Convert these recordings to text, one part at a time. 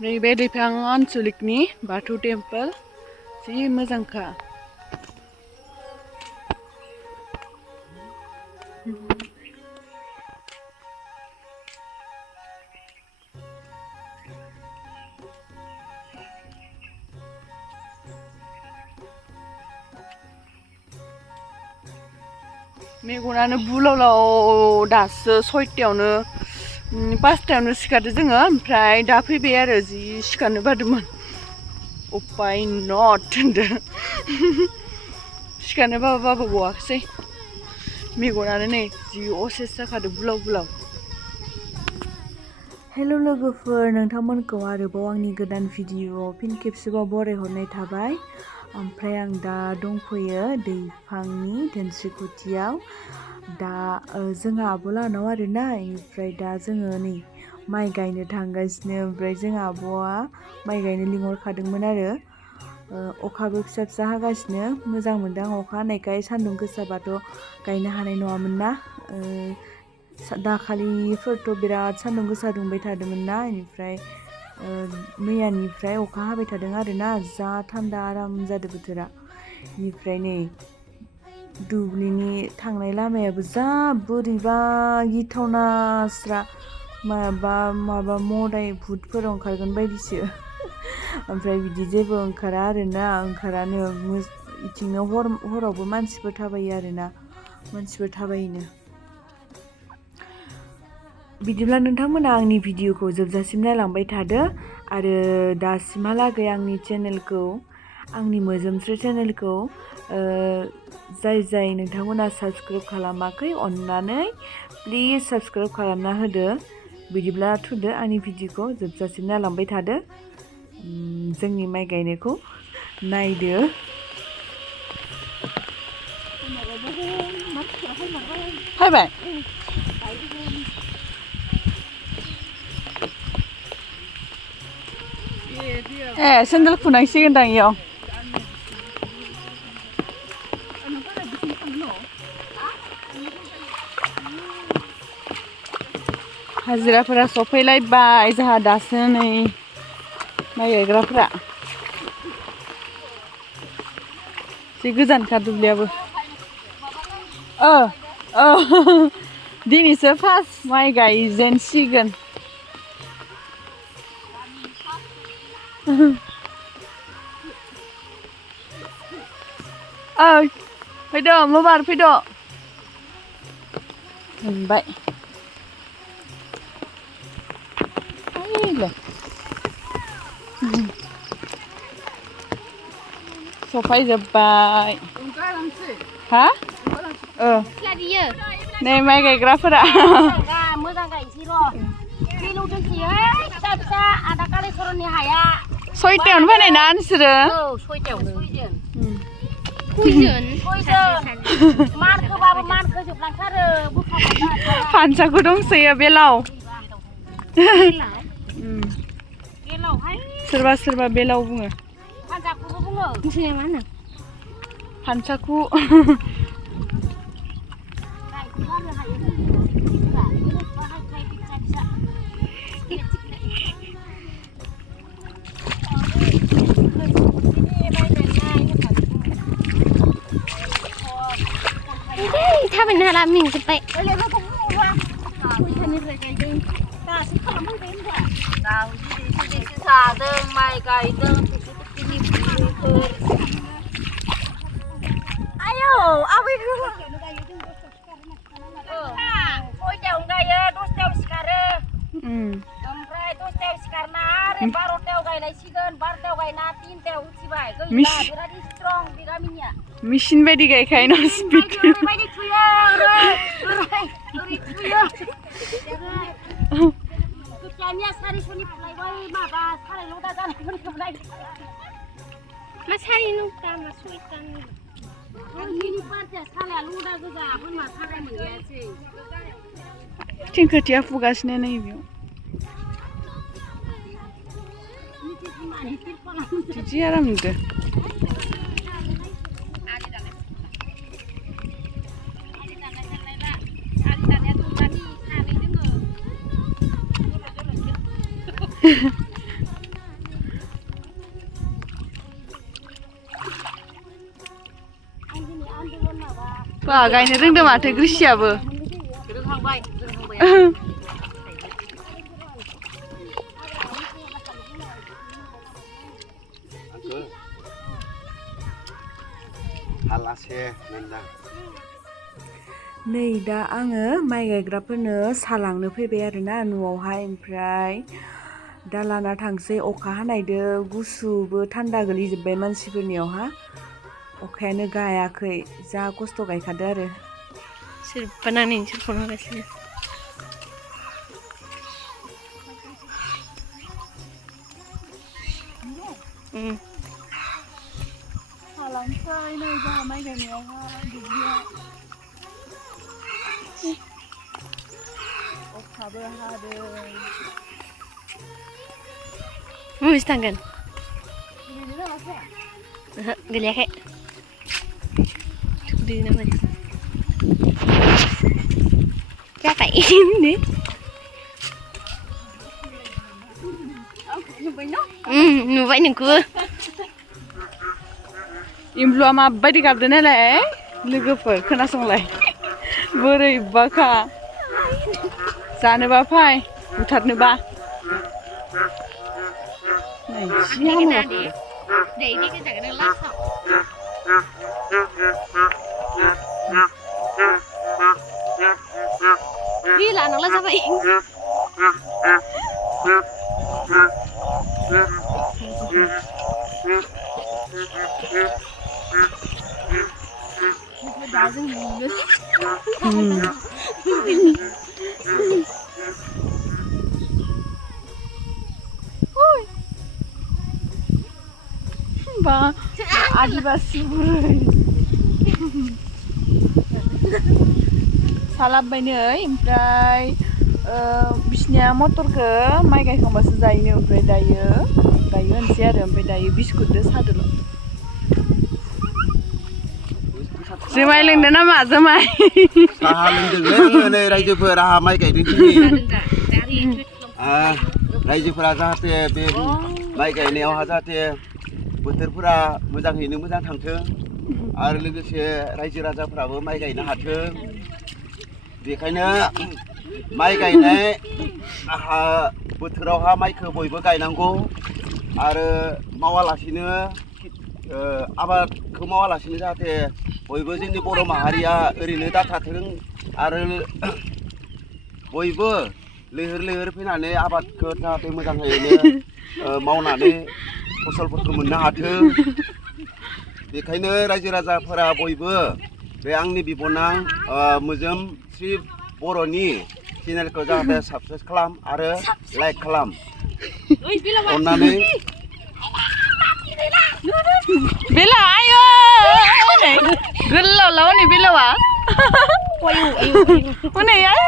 नैबे दैफां आनसलिकनि बाथौ टेम्पोल जि मोजांखा। मेगनानो बुलावलाव दासो 6टायावनो 5टायावनो सिखारदो जोङो ओमफ्राय दा फैबाय आरो जि सिखारनो बादोंमोन उपाय नट होनदो सिखारनो बाबाबो गवाखिसै मेगनानो नै जि असेस जाखादो बुलाव बुलाव। हेल' लोगोफोर, नोंथांमोनखौ आरोबाव आंनि गोदान भिडिअ'आव फिन खेबसेबाव बरायहरनाय थाबाय। ओमफ्राय आं दा दंफैयो दैफांनि धोनस्रिकुटियाव। दा जोंहा आब' लाहानाव आरोना, ओमफ्राय दा जोङो नै माइ गायनो थांगासिनो। ओमफ्राय जोंहा आब'आ माइ गायनो लिंहरखादोंमोन आरो अखाबो फिसा फिसा हागासिनो। मोजां मोनदों आं अखा हानायखाय, सान्दुं गोसाबाथ' गायनो हानाय नङामोन ना। दाखालिफोरथ' बिराद सान्दुं गोसा दुंबाय थादोंमोन ना, बेनिफ्राय मैयानिफ्राय अखा हाबाय थादों आरोना, जा थान्दा आराम जादों बोथोरा। बेनिफ्राय नै दुब्लिनि थांनाय लामायाबो जा बोरैबा गिथावनास्रा, माबा मोदाय भुतफोर ओंखारगोन बायदिसो। ओमफ्राय बिदि जेबो ओंखारा आरोना, ओंखारानो इथिंनो हरावबो मानसिफोर थाबायो आरोना, मानसिफोर थाबायनो। बिदिब्ला नोंथांमोना आंनि भिडिअ'खौ जोबजासिम नायलांबाय थादो आरो दासिमहालागै आंनि चेनेलखौ, आंनि मोजोमस्रि चेनेलखौ जाय नोंथांमोना साबस्क्राइब खालामाखै अननानै प्लिज साबस्क्राइब खालामना होदो। बिदिब्ला थुदो आंनि भिडिअ'खौ जोबजासिम नायलांबाय थादो, जोंनि माइ गायनायखौ नायदो। फैबाय सेन्देल खुनांसिगोन दां इयाव। हाजिराफोरा सफैलायबाय, जोंहा दासो नै माइ गायग्राफोरा। एसे गोजानखा दुब्लियाबो। दिनैसो फार्स्ट माइ गायजेनसिगोन। फैद' मबार फैद' मोनबाय। सफायजोब्बाय। हा? नै माइ गायग्राफोरा। मोजां गायनोसै र'। बेलौ दोनसैयो फिसा फिसा आदा कालेक्टरनि हाया। 6टायावनो फैनाय ना नोंसोरो? औ 6टायावनो। मानखोबाबो मानखोजोबलांथारो फानसाखौ दंसोयो बेलाव। सोरबा सोरबा बेलाव बुङो। फानसाखौबो बुङो। नोंसोरनिया मा होनो? फानसाखु। थाबायनो हाला मेंजोब्बाय। जादों माइ गायदों आयौ आबैखौ 6टायावनो गायो 10टायाव सिखारो। ओमफ्राय 10टायाव सिखारना आरो 12टायाव गायलायसिगोन, 12टायाव गायना 3टायाव उथिबाय। गैला बिराद स्ट्रं बे गामिनिया। मेसिन बायदि गायखायो ना स्पिड। ओरैबायदि थुयो, ओरै थुयो। खोथियानिया 400नि फुलायबाय, माबा 9:30 जानायफोरखौ नाय। मा 9:30 मा 6टानि? जोंनि पार्टिया सालाया लदा गोजा, बोरमा थाखाय मोनजायासै। थिं खोथिया फुगासिनो नै बेयाव। जि आराम नुदो। Wah, gaयनो रोंदों माथो ग्रिसियाबो। रोंहांबाय। हालासे नोंदां। नै दा आङो माइ गायग्राफोरनो साहा लांनो फैबाय आरोना न'आवहाय ओमफ्राय दा लाना थांसै अखा हानायदो गुसुबो थान्दा गोलैजोब्बाय मानसिफोरनियावहा अखायानो गायाखै जा खस्थ' गायखादो आरो सोरबा नायनायनि सोरखौ नागासिनो सालांसै नै जोंहा माइ गायनायावहा दुब्लियाव अखाबो हादों मुहिसो थांगोन गेलेनो नामासै ओहो गेलेयाखै थुदो नामा जाबाय नो नुबाय नोंखौबो इमब्लुआ माबायदि गाबदों नालाय लोगोफोर खोनासंलाय बोरैबाखा जानोबा फाय बुथारनोबा लानांला जाबाय आदिबासि बुरै सालाबबाय नै ओमफ्राय बिसनिया मटरखौ माइ गायखांबासो जायोनो ओमफ्राय दायो होनसै आरो ओमफ्राय दायो बिस्कुटजों सादोल' जुमाय लोंदों नामा जुमाय साहा लोंदों नै रायजोफोर आहा माइ गायदों दिनै रायजोफोरा जाहाथे बे माइ गायनायावहा जाहाथे बोथोरफोरा मोजाङैनो मोजां थांथों आरो लोगोसे रायजो राजाफोराबो माइ गायनो हाथों बेखायनो माइ गायनाय बोथोरावहा माइखौ बयबो गायनांगौ आरो मावालासिनो आबादखौ मावालासिनो जाहाथे बयबो जोंनि बर' माहारिया ओरैनो दाथाथों आरो बयबो लैहोर लैहोर फैनानै आबादखौ जाहाथे मोजाङैनो मावनानै फसलफोरखौ मोननो हाथों बेखायनो रायजो राजाफोरा बयबो बे आंनि बिबनां मोजोम श्री बर'नि चेनेलखौ जाहाथे साबस्क्राइब खालाम आरो लाइक खालाम अननानै बेला आयो नै गोलावला हनै बेलावा हनै आयो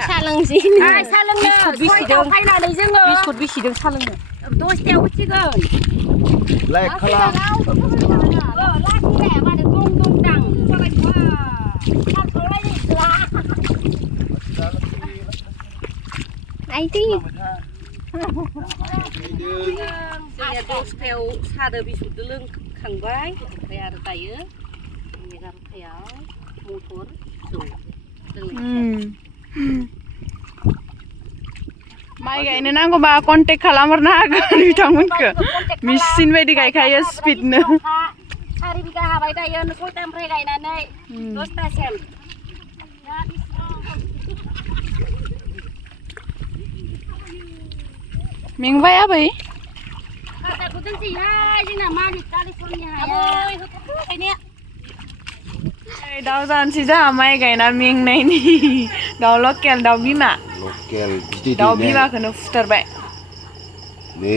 साहा लोंसै साहा लोंनो बिस्कुट बिसिदों साहा लोंनो 10थायाव उथिगोन लाइक खालाम जोंनिया 10थायाव सादो बिस्कुटजों लोंखांबाय ओमफ्राय आरो दायो 11थायाव मटर जौ माइ गायनो नांगौबा कन्टेक्ट खालामहरनो हागोन बिथांमोनखौ मेचिन बायदि गायखायो स्पिडनो 4 बिगा हाबाय दायो 6टानिफ्राय गायनानै 10टासिम मेंबाय आबै खादाखौ दोनसैहाय जोंना मालिक कालेक्टरनि हाया दाउ जानोसै जोंहा माइ गायना मेंनायनि दाउ लकेल दाउ बिमा लकेल बिदै दाउ बिमाखौनो फुथारबाय नै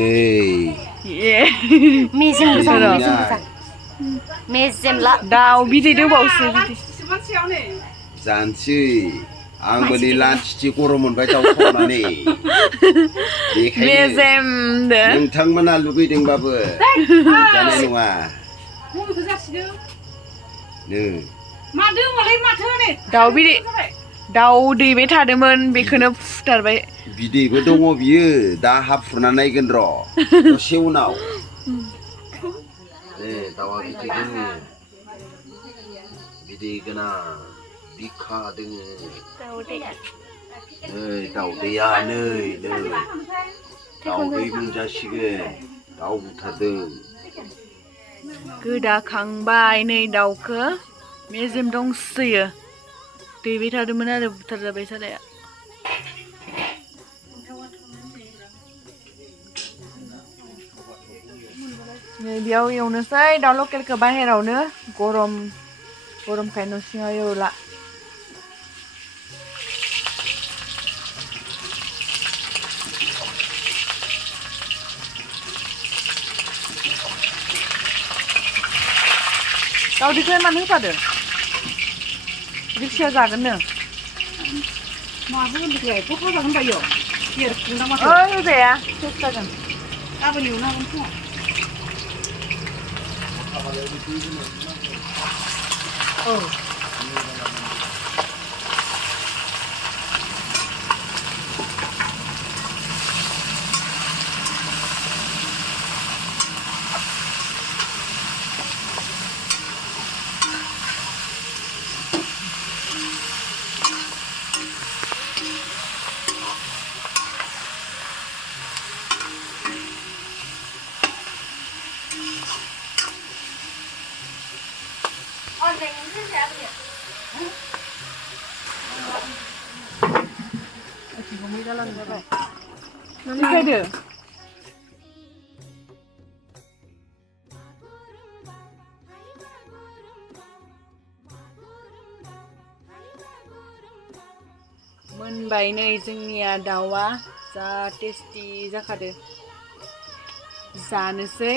मेजेम गोजा मेजेम ला दाउ बिदै दंबावोसो जानोसै आंबो नै लान्थिथि गरम मोनबाय दाउ खावनानै बेखायनो मेजेमदो नोंथांमोना लुगैदोंबाबो जानाय नङा दाउ दैबाय थादोंमोन बेखौनो फुथारबाय बिदैबो दङ बियो दा हा फुरना नायगोन र' दसे उनाव दाउआ बिदै दोङो बिदै गोनां बिखा दोङो दाउदैया नै दाउदै मोनजासिगोन दाउ बुथारदों गोदाखांबाय नै दाउखो मेजेम दंसोयो दैबाय थादोंमोन आरो बुथार जाबाय साराया नै बेयाव एवनोसै दाउ लकेलखौ बाहेरावनो गरमखाय न' सिङाव एवला दाउदैखौ मानो होफादों रिक्साया जागोननो माबो होनदोंलाय गथ' जागोन बायो देरखुंदा माथो होजाया टेस्ट जागोन गाबोन एवनो हागोन खोमा औ Fayda. मोनबाय नै जोंनिया दाउआ जा टेस्टि जाखादो जानोसै